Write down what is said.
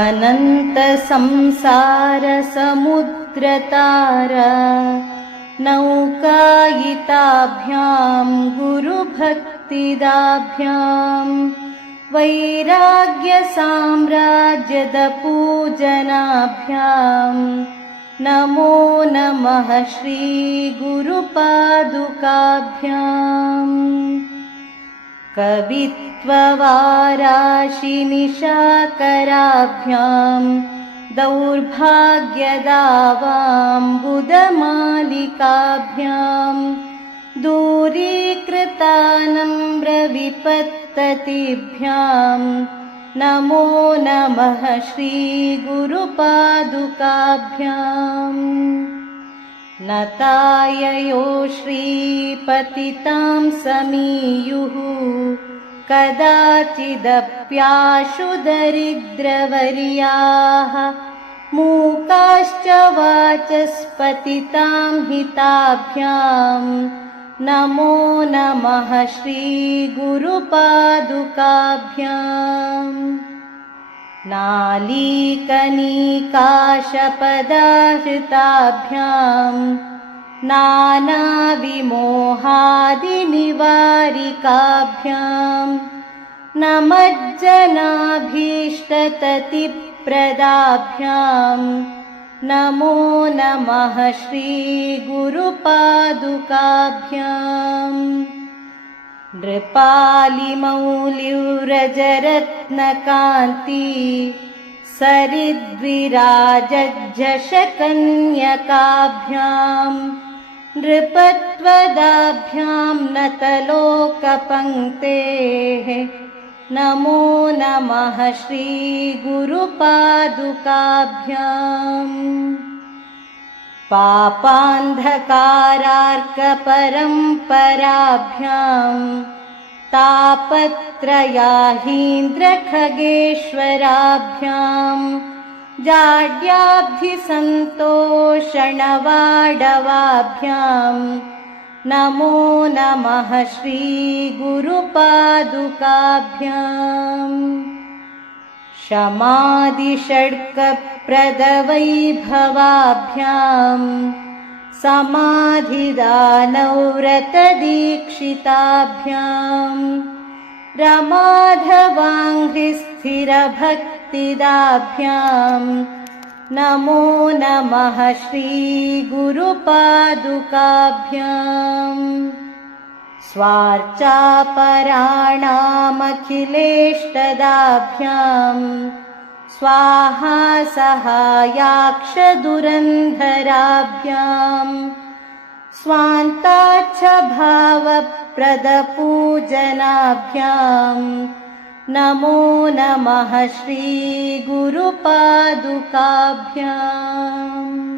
अनन्तसंसारसमुद्रतार नौकायिताभ्यां गुरुभक्तिदाभ्याम् वैराग्यसाम्राज्यदपूजनाभ्याम् नमो नमः श्रीगुरुपादुकाभ्याम् कवित्ववाराशिनिशाकराभ्याम् दौर्भाग्यदावाम्बुदमालिकाभ्याम् दूरीकृतानम्रविपत्ततिभ्याम् नमो नमः श्रीगुरुपादुकाभ्याम् नताययो श्रीपतितां समीयुः कदाचिदप्याशु दरिद्रवर्याः मूकाश्च वाचस्पतितां हिताभ्याम् नमो नमः श्रीगुरुपादुकाभ्याम् नालीकनीकाशपदाहृताभ्याम् नानाविमोहादिनिवारिकाभ्याम् नमज्जनाभीष्टततिप्रदाभ्याम् नमो नमः श्रीगुरुपादुकाभ्याम् नृपालिमौलिव्रजरत्नकान्ति सरिद्विराजज्जशकन्यकाभ्याम् नृपत्वदाभ्यां नतलोकपङ्क्तेः नमो नमः श्रीगुरुपादुकाभ्याम् पापान्धकारार्कपरम्पराभ्याम् तापत्रयाहीन्द्रखगेश्वराभ्याम् जाड्याब्धिसन्तोषणवाडवाभ्याम् नमो नमः श्रीगुरुपादुकाभ्याम्। शमादिषड्कप्रदवैभवाभ्याम्। समाधिदानव्रतदीक्षिताभ्याम् रमाधवाङ्घ्रिस्थिरभक्तिदाभ्याम् नमो नमः श्रीगुरुपादुकाभ्याम् स्वार्चापराणामखिलेष्टदाभ्याम् स्वाहा सहायाक्षदुरन्धराभ्याम् स्वान्ताच्छभावप्रदपूजनाभ्याम् नमो नमः श्रीगुरुपादुकाभ्याम्